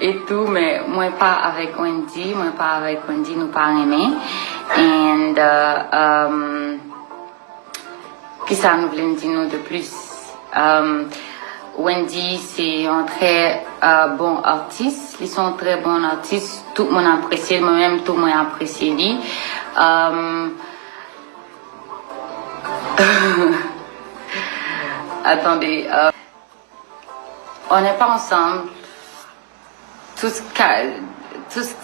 et tout, mais moi pas avec Wendy, nous pas aimé. Et qui ça nous voulait dire nous de plus? Wendy, c'est un très bon artiste. Ils sont très bons artistes. Tout le monde apprécie, moi-même, tout le monde apprécie lui. Attendez, on n'est pas ensemble. Tout ce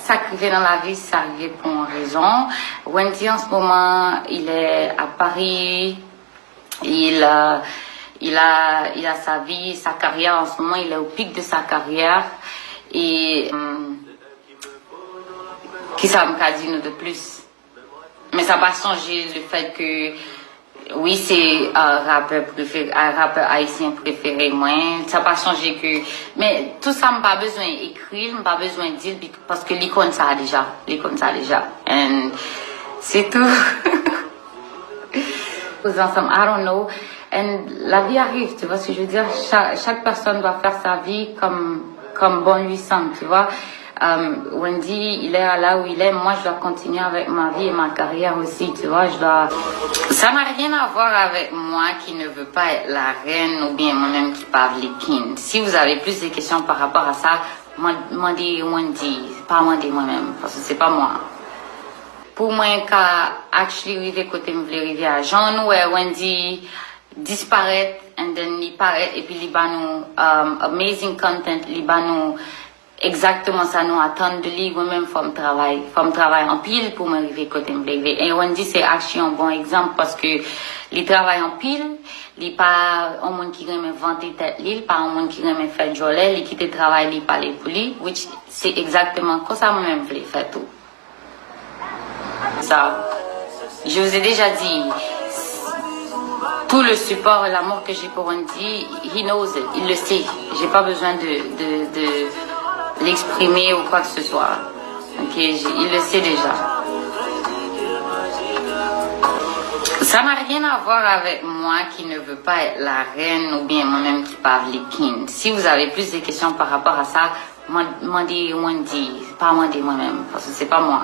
ça qui fait dans la vie, ça arrive pour une raison. Wendy, en ce moment, il est à Paris. Il a sa vie, sa carrière. En ce moment, il est au pic de sa carrière. Et qui ça me dit nous de plus? Mais ça n'a pas changé le fait que oui, c'est un rappeur haïtien préféré moi. Ça n'a pas changé que. Mais tout ça, je n'ai pas besoin d'écrire, je n'ai pas besoin de dire parce que l'icône ça déjà. L'icône ça déjà. Et c'est tout. Ensemble, I don't know. Et la vie arrive, tu vois ce que je veux dire? Chaque personne doit faire sa vie comme bon lui semble, tu vois. Wendy, il est là où il est. Moi, je dois continuer avec ma vie et ma carrière aussi, tu vois. Ça n'a rien à voir avec moi qui ne veux pas être la reine ou bien moi-même qui parle les kings. Si vous avez plus de questions par rapport à ça, demandez Wendy, pas demander moi-même, parce que c'est pas moi. Pour moi, quand actually arriver côté me voulait arriver à Jean où Wendy disparaît and then il paraît et puis il va nous amazing content, il va nous exactement ça nous attend de lui moi-même comme travail en pile pour m'arriver côté me voulait et Wendy c'est actually un bon exemple parce que il travaille en pile, il pas un monde qui aime inventer tête l'île, pas un monde qui aime faire jolet, il quitte le travail, il parler pour lui, which c'est exactement comme ça moi-même voulais faire tout. Ça, je vous ai déjà dit, tout le support et l'amour que j'ai pour Wendy, he knows it, il le sait. J'ai pas besoin de l'exprimer ou quoi que ce soit. Okay, il le sait déjà. Ça n'a rien à voir avec moi qui ne veux pas être la reine ou bien moi-même qui parle les kings. Si vous avez plus de questions par rapport à ça, demandez Wendy, pas demander moi-même, parce que c'est pas moi.